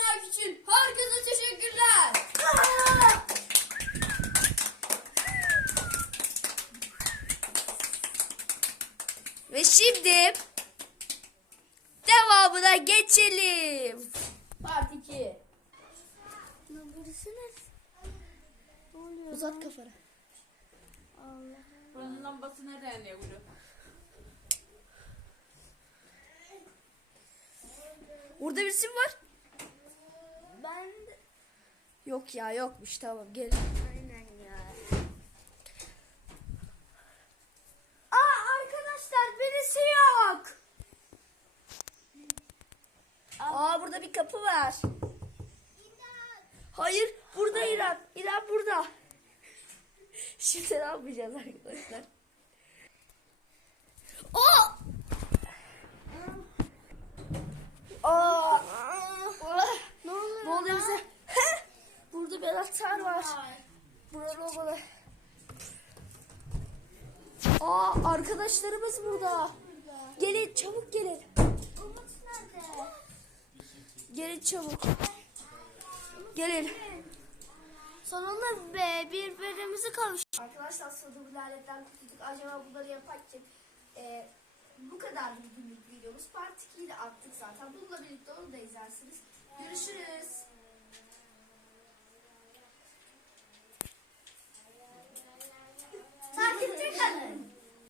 like için herkese teşekkürler. Ve şimdi devamına geçelim. Part 2. Burası? Ne oluyor? Uzat kafanı. Allah. Buranın lambası nereye ne vuruyor? Burada birisi mi var? Yok ya yokmuş tamam gel. Aynen ya. Aa arkadaşlar birisi yok. Aa burada bir kapı var. Hayır burada İrem. İrem burada. Şimdi ne yapacağız arkadaşlar? Aa! Ne oluyor? Ne oluyor bize? Heh! Burada bir anahtar var. Burada olmalı. Aa arkadaşlarımız burada. Gelin çabuk gelin. Gelin çabuk. Gelin. Sonunda be birbirimizi kavuş. Arkadaşlar sonunda bu laletten kurtulduk. Acaba bunları yaparken e, bu kadar bugünlük videomuz. Part 2'yi de attık zaten. Bununla birlikte onu da izlersiniz. Görüşürüz.